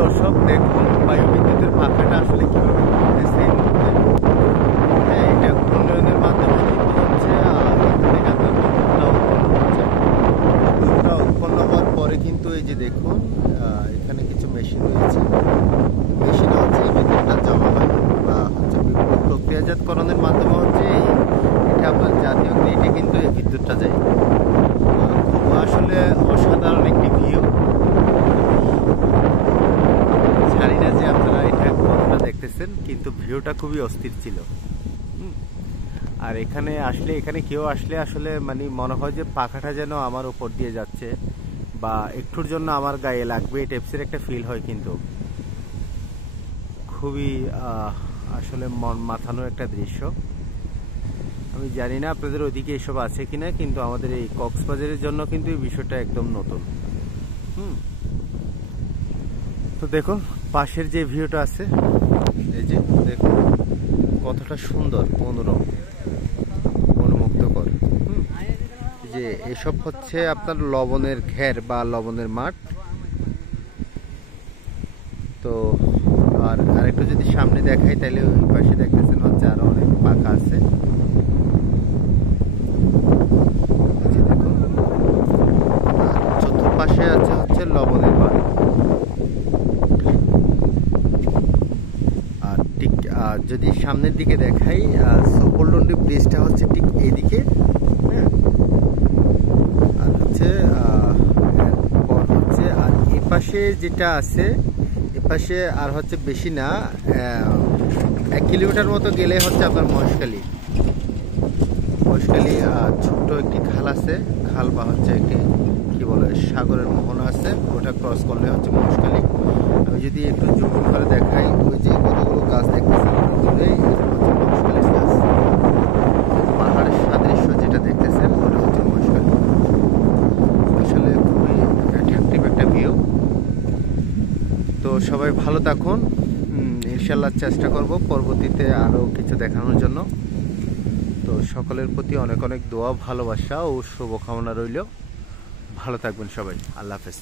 দর্শক দেখুন বায়ু বিদ্যুতের পাখাটা আসলে কিভাবে ঘুরতেছে। হ্যাঁ, এটা ঘূর্ণয়নের মাধ্যমে কিন্তু হচ্ছে এখানে আপনার বিদ্যুৎটা উৎপন্ন হচ্ছে। বিদ্যুৎটা উৎপন্ন হওয়ার পরে কিন্তু এই যে দেখুন এখানে কিছু মেশিন রয়েছে। মেশিনে হচ্ছে এই বিদ্যুৎটা জমা হয় বা হচ্ছে বিভিন্ন প্রক্রিয়াজাতকরণের মাধ্যমে হচ্ছে এটা আপনার জাতীয় গ্রিডে কিন্তু এই বিদ্যুৎটা যায়। খুব আসলে অসাধারণ একটি ভিউ। জানি না যে আপনারা এটা কতটা দেখতেছেন, কিন্তু ভিউটা খুবই অস্থির ছিল। আর এখানে আসলে কেউ আসলে আসলে মানে মনে হয় যে পাখাটা যেন আমার উপর দিয়ে যাচ্ছে বা একটুর জন্য আমার গায়ে লাগবে, এই টাইপসের একটা ফিল হয়। কিন্তু খুবই আসলে মন মাথানো একটা দৃশ্য। আমি জানি না আপনাদের ওইদিকে এসব আছে কিনা, কিন্তু আমাদের এই কক্সবাজারের জন্য কিন্তু এই বিষয়টা একদম নতুন। তো দেখুন পাশের যে ভিউটা আছে, এই যে দেখুন কতটা সুন্দর, মনোরম, মনোমুগ্ধকর। যে এসব হচ্ছে আপনার লবণের ঘের বা লবণের মাঠ। তো আর আরেকটু যদি সামনে দেখাই তাহলে ওই পাশে দেখতেছেন হচ্ছে আরো অনেক পাখা আছে। দেখুন চতুর্পাশে আছে হচ্ছে লবণের মাঠ। আর ঠিক যদি সামনের দিকে দেখাই, সোপরলন্ডি ব্রিজটা হচ্ছে ঠিক এইদিকে। হ্যাঁ, আর হচ্ছে আর এই পাশে যেটা আছে, এপাশে আর হচ্ছে বেশি না, 1 কিলোমিটার মতো গেলে হচ্ছে আপনার মহেশখালী। ছোট্ট একটি খাল আছে, খাল বা হচ্ছে একটি কি বলে সাগরের মোহনা আছে, ওটা ক্রস করলে হচ্ছে মহেশখালী। আমি যদি একটু জুম করে দেখাই, ওই যে কতগুলো গাছ দেখতেছেন দূরে, হচ্ছে মহেশখালীর গাছ। পাহাড়ের সাদৃশ্য যেটা দেখতেছেন ওটা হচ্ছে মহেশখালী। আসলে খুবই অ্যাট্রাকটিভ একটা ভিউ। তো সবাই ভালো থাকুন, ইনশাল্লাহ চেষ্টা করব পরবর্তীতে আরও কিছু দেখানোর জন্য। তো সকলের প্রতি অনেক অনেক দোয়া, ভালোবাসা ও শুভকামনা রইল। ভালো থাকবেন সবাই, আল্লাহ হাফেজ।